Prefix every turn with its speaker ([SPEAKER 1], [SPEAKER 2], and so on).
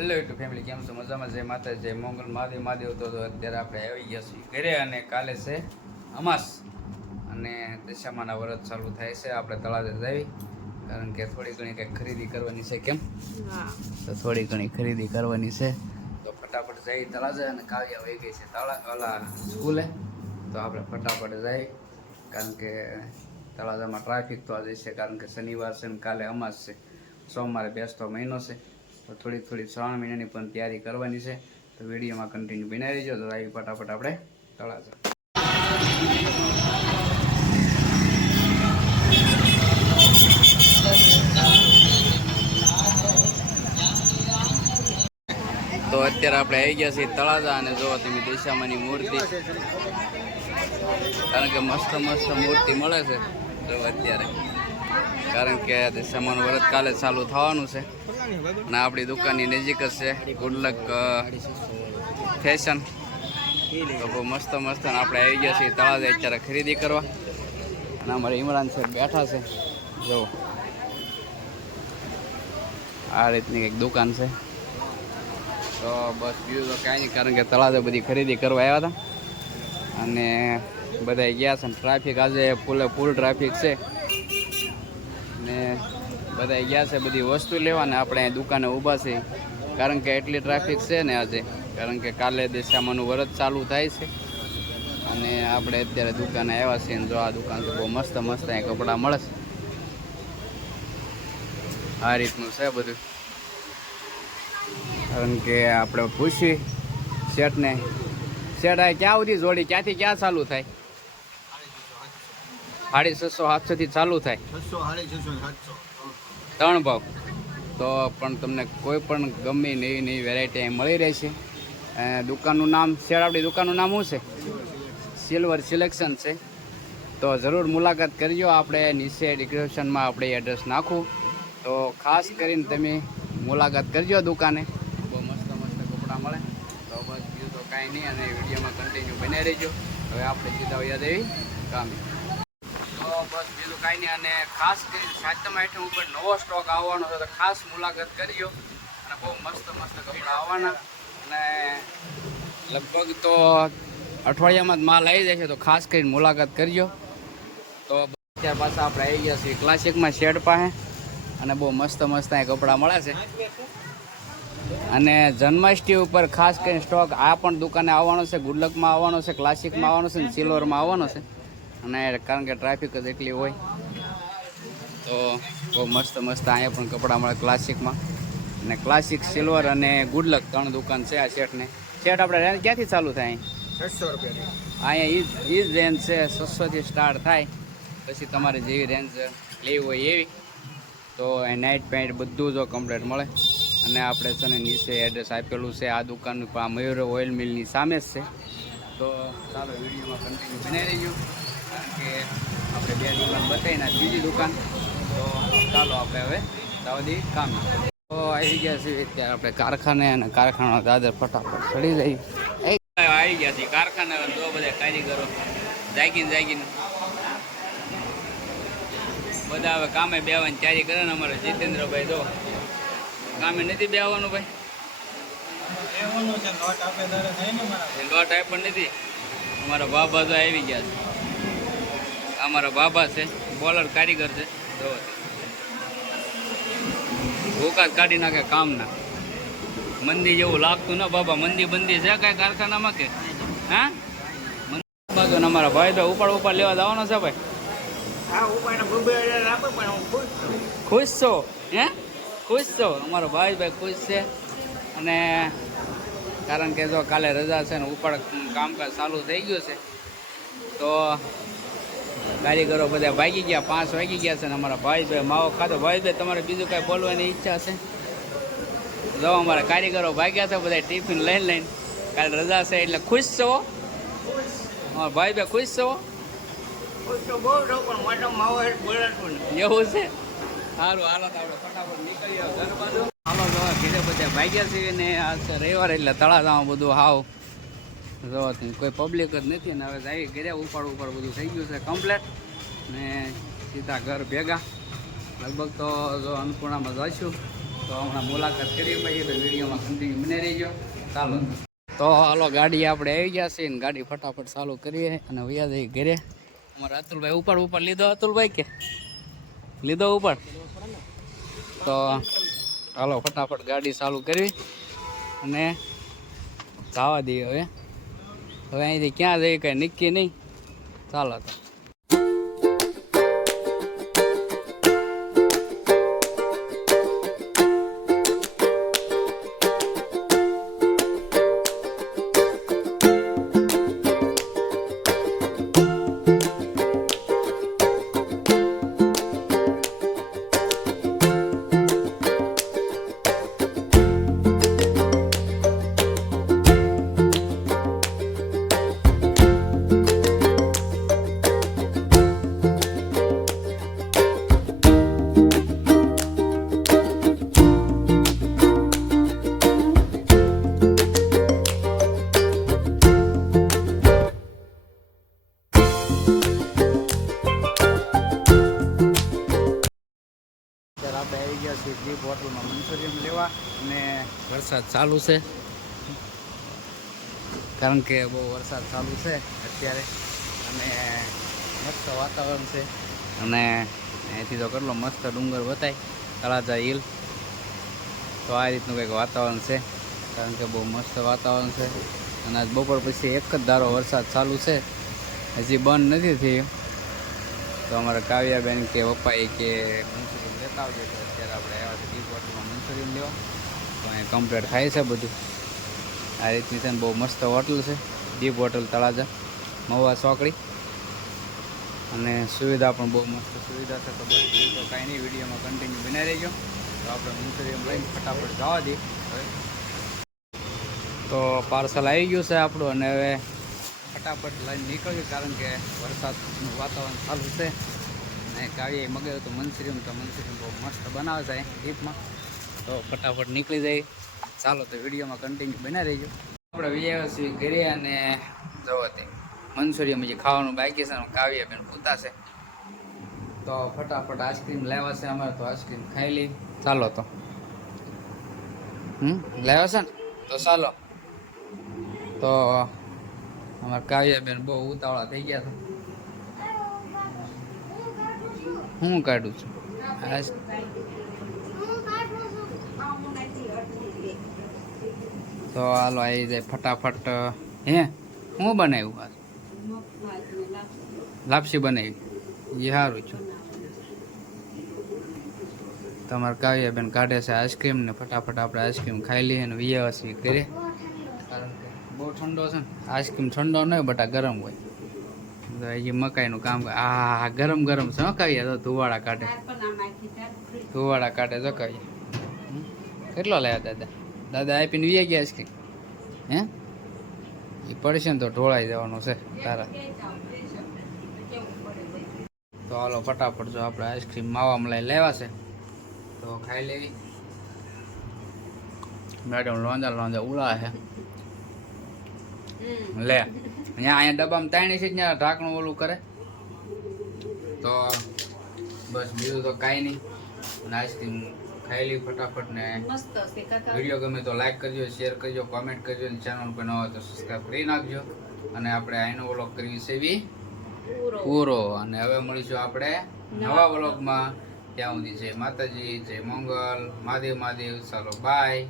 [SPEAKER 1] Hello YouTube family કેમ છો? મજામાં જય માતા જય મંગલ. મહાદેવ મહાદેવ. તો તો અત્યારે આપણે આવી ગયા છીએ ઘરે અને કાલે છે અમાસ. અને દશામાના વ્રત ચાલુ થાય છે. આપણે તળાજે જઈ કારણ કે થોડી ઘણી કંઈક ખરીદી કરવાની છે કેમ?
[SPEAKER 2] હા.
[SPEAKER 1] તો થોડી ઘણી ખરીદી કરવાની છે. તો ફટાફટ જઈ તળાજે અને કાવ્યા વહી ગઈ છે તળા ઓલા સ્કૂલે. તો આપણે ફટાફટ જઈ. કારણ કે તળાજામાં ટ્રાફિક તો આજે છે. કારણ કે શનિવાર છે ને કાલે અમાસ છે. સોમવારે બેસતો મહિનો છે. થોડી થોડી શ્રાવણ મહિનાની પણ તૈયારી કરવાની છે. તો વિડીયોમાં કન્ટિન્યુ બનાવી દેજો. તો આવી ફટાફટ આપણે તળાજા. તો અત્યારે આપણે આવી ગયા છીએ તળાજા અને જો તમે દિશામાંની મૂર્તિ. કારણ કે મસ્ત મસ્ત મૂર્તિ મળે છે. તો અત્યારે કારણ કે દિશામાનું વ્રત કાલે ચાલુ થવાનું છે. અને આપણી દુકાનની નજીક જ છે ગુડલક ફેશન તો બહુ મસ્ત મસ્ત આપણે આવી ગયા છીએ તળાજા અત્યારે ખરીદી કરવા. અને અમારે ઇમરાન સાહેબ બેઠા છે. જો. આ રીતની એક દુકાન છે. તો બસ બીજું તો કાંઈ નહીં, કારણ કે તળાજે બધી ખરીદી કરવા આવ્યા હતા. અને બધા ગયા છે ટ્રાફિક આજે ફૂલે ફૂલ ટ્રાફિક છે. ને બધા ગયા છે, બધી વસ્તુ લેવાને આપણે દુકાને ઊભા છે. કારણ કે એટલી ટ્રાફિક છે ને આજે. કારણ કે કાલે દિશામાંનું વરત ચાલુ થાય છે. અને આપણે અત્યારે દુકાને આવ્યા છીએ જો આ દુકાન તો બહુ મસ્ત મસ્ત અહીં કપડાં મળે છે. આ રીતનું છે બધું. કારણ કે આપણે પૂછી શેઠને, શેઠ, આ ક્યાં સુધી જોડી? ક્યાંથી ક્યાં ચાલુ થાય? સાડી છસો સાતસોથી ચાલુ થાય.
[SPEAKER 3] છસો સાડી છસો સાતસો.
[SPEAKER 1] ત્રણ ભાવ. તો પણ તમને કોઈ પણ ગમે નવી નવી વેરાયટી અહીં મળી રહેશે. દુકાનનું નામ શેઠ આપણી દુકાનનું નામ શું છે? સિલ્વર સિલેક્શન છે. તો જરૂર મુલાકાત કરજો. આપણે નીચે ડિસ્ક્રિપ્શનમાં આપણે એડ્રેસ નાખું. તો ખાસ કરીને તમે મુલાકાત કરજો દુકાને. બહુ મસ્ત મસ્ત કપડાં મળે. તો બસ બીજું તો કાંઈ નહીં અને વિડીયોમાં કન્ટિન્યુ બને રહેજો. હવે આપણે સીધા યાદ એવી કામ. કાંઈ નહીં. અને ખાસ કરીને સાતમ આઠમ ઉપર નવો સ્ટોક આવવાનો છે તો ખાસ મુલાકાત કરજો. અને બહુ મસ્ત મસ્ત કપડાં આવવાના. અને લગભગ તો અઠવાડિયામાં જ માલ આવી જાય છે તો ખાસ કરીને મુલાકાત કરજો. તો ત્યાર પાછા આપણે આવી ગયા છીએ ક્લાસિકમાં શેડ પાસે. અને બહુ મસ્ત મસ્ત અહીં કપડાં મળે છે. અને જન્માષ્ટમી ઉપર ખાસ કરીને સ્ટોક આ પણ દુકાને આવવાનો છે, ગુડલકમાં આવવાનો છે, ક્લાસિકમાં આવવાનો છે, ને સિલ્વરમાં આવવાનો છે. અને કારણ કે ટ્રાફિક જ એટલી હોય તો બહુ મસ્ત મસ્ત અહીંયા પણ કપડાં મળે ક્લાસિકમાં અને ક્લાસિક સિલ્વર અને ગુડલક ત્રણ દુકાન છે આ શેઠને શેઠ આપણે ક્યાંથી ચાલુ થાય?
[SPEAKER 3] છસો રૂપિયા
[SPEAKER 1] અહીંયા ઈ જ રેન્જ છે છસોથી સ્ટાર્ટ થાય. પછી તમારે જેવી રેન્જ લેવી હોય એવી. તો એ નાઇટ પેન્ટ બધું જો કમ્પ્લીટ મળે. અને આપણે છે ને નીચે એડ્રેસ આપેલું છે આ દુકાનનું પણ આ મયુર ઓઇલ મિલની સામે જ છે. તો ચાલો વિડીયોમાં કન્ટિન્યુ બનાવી રહીજો કારણ કે આપણે બે દુકાન બતાવીને બીજી દુકાન. તો ચાલો આપણે હવે સાવધી કામ. તો આવી ગયા છીએ અત્યારે આપણે કારખાને અને કારખાનો દાદર ફટાફટ ચડી લઈ આવી ગયા છીએ કારખાને તો બધા કારીગરો જાગીને જાગીને. બધા હવે કામે બેવાની તૈયારી કરે ને અમારે જીતેન્દ્રભાઈ જો કામે નથી બેવાનું ભાઈ?
[SPEAKER 3] એવાનું છે નોટ આપે તારે થાય ને મારા
[SPEAKER 1] એ લોટ આપ્યો નથી. અમારા બાબા તો આવી ગયા છે. અમારા બાબા છે બોલર કારીગર છે. જો. કાઢી નાખે કામના. મંદી જેવું લાગતું ના બાબા મંદી બંદી છે કઈ કારખાનામાં કે? હા? બાજુ અમારા ભાઈ તો ઉપાડ ઉપાડ લેવા જવાનો છે ભાઈ.
[SPEAKER 3] ખુશ છો?
[SPEAKER 1] હે? ખુશ છો? અમારો ભાઈ ભાઈ ખુશ છે. અને કારણ કે જો કાલે રજા છે ને ઉપાડ કામકાજ ચાલુ થઈ ગયું છે તો કારીગરો બધા ભાગી ગયા પાંચ વાગી ગયા છે ને અમારા ભાઈ ભાઈ માવો ખાધો. ભાઈ ભાઈ તમારે બીજું કાંઈ બોલવાની ઈચ્છા છે? જો અમારા કારીગરો ભાગ્યા છે બધા ટિફિન લઈને લઈને. કાલે રજા છે એટલે ખુશ છો? અમારા ભાઈ ભાઈ ખુશ છો? એવું છે? સારું હાલો આપણે ફટાફટ નીકળીએ ઘર બાજુ. હાલો જવા ઘીરે બધા ભાગ્યા છે ને આ રવિવાર એટલે તળાજામાં બધું હાવ જો તમે કોઈ પબ્લિક જ નથી ને હવે જાય ઘરે, ઉપાડ ઉપાડ બધું થઈ ગયું છે કમ્પ્લેટ ને સીધા ઘર ભેગા. લગભગ તો જો અન્નપૂર્ણામાં જઈશું તો હમણાં મુલાકાત કરી પછી તો વિડીયોમાં કન્ટિન્યુ બને રહીજો. ચાલો. તો હાલો, ગાડી આપણે આવી ગયા છે ને ગાડી ફટાફટ ચાલુ કરીએ અને વૈયા જઈ ઘરે. અમારા અતુલભાઈ ઉપાડ ઉપાડ લીધો, અતુલભાઈ કે? લીધો ઉપાડ? તો હાલો, ફટાફટ ગાડી ચાલુ કરવી અને જવા દઈએ હવે. હવે અહીંથી ક્યાં જઈએ કંઈ નક્કી નહીં. ચાલો તો. આવી ગયા છીએ દીપ હોટલમાં મંચુરિયમ લેવા અને વરસાદ ચાલુ છે. કારણ કે બહુ વરસાદ ચાલુ છે અત્યારે. અને મસ્ત વાતાવરણ છે. અને અહીંથી તો કેટલો મસ્ત ડુંગર બતાય, તળાજા હિલ. તો આ રીતનું કંઈક વાતાવરણ છે. કારણ કે બહુ મસ્ત વાતાવરણ છે. અને આજ બપોર પછી એક જ ધારો વરસાદ ચાલુ છે. હજી બંધ નથી થયું. તો અમારા કાવ્યાબેન કે પપ્પાએ કે લેતા તો અત્યારે આપણે આવ્યા છે ડીપ હોટલમાં મંચુરિયન લેવા. તો અહીંયા કમ્પ્લીટ થાય છે બધું. આ રીતની છે ને બહુ મસ્ત હોટલ છે. ડીપ હોટલ તળાજા, મહુવા ચોકડી. અને સુવિધા પણ બહુ મસ્ત સુવિધા છે. તો બસ તો કાંઈ નહીં, વિડીયોમાં કન્ટિન્યુ બનાવી રહેજો તો આપણે મંચુરિયન લઈને ફટાફટ જવા દઈએ. તો પાર્સલ આવી ગયું છે આપણું અને હવે ફટાફટ લઈને નીકળ્યું કારણ કે વરસાદનું વાતાવરણ ચાલુ છે. અને કાવ્યએ મગાવ્યું તો મંચુરિયમ તો મંચુરિયમ બહુ મસ્ત બનાવે છે ડીપમાં તો ફટાફટ નીકળી જાય. ચાલો તો વિડીયોમાં કન્ટિન્યુ બના રહીજો. આપણે વિજય છીએ ઘરે અને જવો તે મંચુરિયમ જે ખાવાનું બાકી છે કાવ્ય બેન છે. તો ફટાફટ આઈસ્ક્રીમ લેવા છે અમારે, તો આઈસ્ક્રીમ ખાઈ લઈ ચાલો તો. હમ, લેવા છે ને? તો ચાલો. તો અમારા કાવ્યાબેન બહુ ઉતાવળા થઈ ગયા છે. હું કાઢું છું? આ તો હાલો આવી જાય ફટાફટ, હે? હું બનાવ્યું આજ? લાપસી બનાવી. એ સારું છું. તમારે કાવ્યાબેન કાઢે છે આઈસ્ક્રીમ ને ફટાફટ આપણે આઈસ્ક્રીમ ખાઈ લઈએ અને વ્યવસ્થિત કરીએ કારણ કે બહુ ઠંડો છે ને, આઈસ્ક્રીમ ઠંડો નહીં, બટા ગરમ હોય. એ મકાઈનું કામ આ ગરમ ગરમ છે તો ધુવાડા કાઢે. ધુવાડા કાઢે હમ? કેટલો લાવ્યા દાદા? દાદા આપીને વીએ ગયા આઈસ્ક્રીમ હે? એ પડશે ને તો ઢોળાઈ જવાનું છે તારા. તો હાલો ફટાફટ જો આપણે આઈસ્ક્રીમ માવામાં લઈ લેવા છે. તો ખાઈ લેવી. મેડમ લોંજા લોંજા ઉલા છે. લે. અહીંયા અહીંયા ડબ્બામાં તાણી છે ત્યાં ઢાંકણું ઓલું કરે. તો બસ બીજું તો કાંઈ નહીં. અને આઈસ્ક્રીમ ખાઈ લઈ ફટાફટ ને વીડિયો ગમે તો લાઈક કરજો શેર કરજો કોમેન્ટ કરજો અને ચેનલ પર ન હોય તો સબસ્ક્રાઈબ કરી નાખજો. અને આપણે આઈનો વ્લોગ કરવી
[SPEAKER 2] પૂરો.
[SPEAKER 1] પૂરો. અને હવે મળીશું આપણે નવા વ્લોગમાં ત્યાં સુધી જય માતાજી જય મંગલ મહાદેવ મહાદેવ. ચાલો બાય